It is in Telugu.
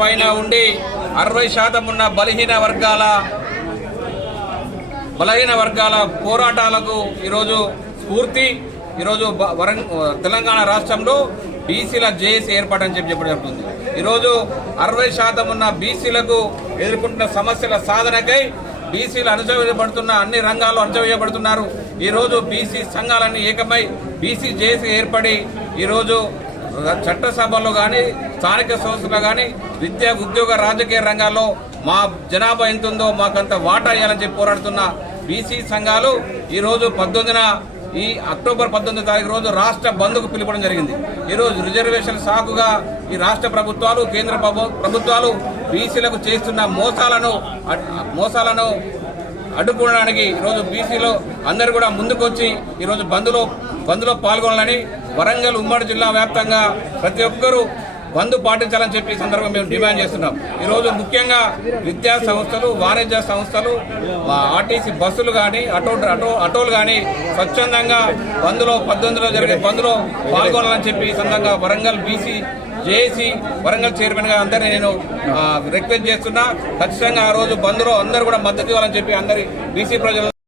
పైన ఉండి 60% ఉన్న బలహీన వర్గాల పోరాటాలకు ఈరోజు స్ఫూర్తి. ఈరోజు తెలంగాణ రాష్ట్రంలో బీసీల జేఏసీ ఏర్పాటని చెప్పడం జరుగుతుంది. ఈరోజు 60% ఉన్న బీసీలకు ఎదుర్కొంటున్న సమస్యల సాధనకై బీసీలు అణచివేయబడుతున్న అన్ని రంగాల్లో అణచివేయబడుతున్నారు. ఈరోజు బీసీ సంఘాలన్నీ ఏకమై బీసీ జేఏసీ ఏర్పడి ఈరోజు చట్టసభల్లో కానీ స్థానిక సంస్థల్లో కానీ విద్యా ఉద్యోగ రాజకీయ రంగాల్లో మా జనాభా ఎంత ఉందో మాకంత వాటా ఇవ్వాలని చెప్పి పోరాడుతున్న బీసీ సంఘాలు ఈరోజు ఈ అక్టోబర్ 19వ తారీఖు రోజు రాష్ట్ర బంద్కు పిలుపడం జరిగింది. ఈరోజు రిజర్వేషన్ సాకుగా ఈ రాష్ట్ర ప్రభుత్వాలు కేంద్ర ప్రభుత్వాలు బీసీలకు చేస్తున్న మోసాలను అడ్డుకోవడానికి ఈరోజు బీసీలో అందరూ కూడా ముందుకొచ్చి ఈరోజు బంద్లో పాల్గొనాలని వరంగల్ ఉమ్మడి జిల్లా వ్యాప్తంగా ప్రతి ఒక్కరూ బంద్ పాటించాలని చెప్పి ఈ సందర్భంగా మేము డిమాండ్ చేస్తున్నాం. ఈరోజు ముఖ్యంగా విద్యా సంస్థలు, వాణిజ్య సంస్థలు, ఆర్టీసీ బస్సులు కానీ ఆటోలు కానీ స్వచ్ఛందంగా 19లో జరిగే బంద్లో పాల్గొనాలని చెప్పి ఈ సందర్భంగా Warangal BC JAC Warangal chairman గా అందరినీ నేను రిక్వెస్ట్ చేస్తున్నా. ఖచ్చితంగా ఆ రోజు బంద్లో అందరూ కూడా మద్దతు ఇవ్వాలని చెప్పి అందరి బీసీ ప్రజలు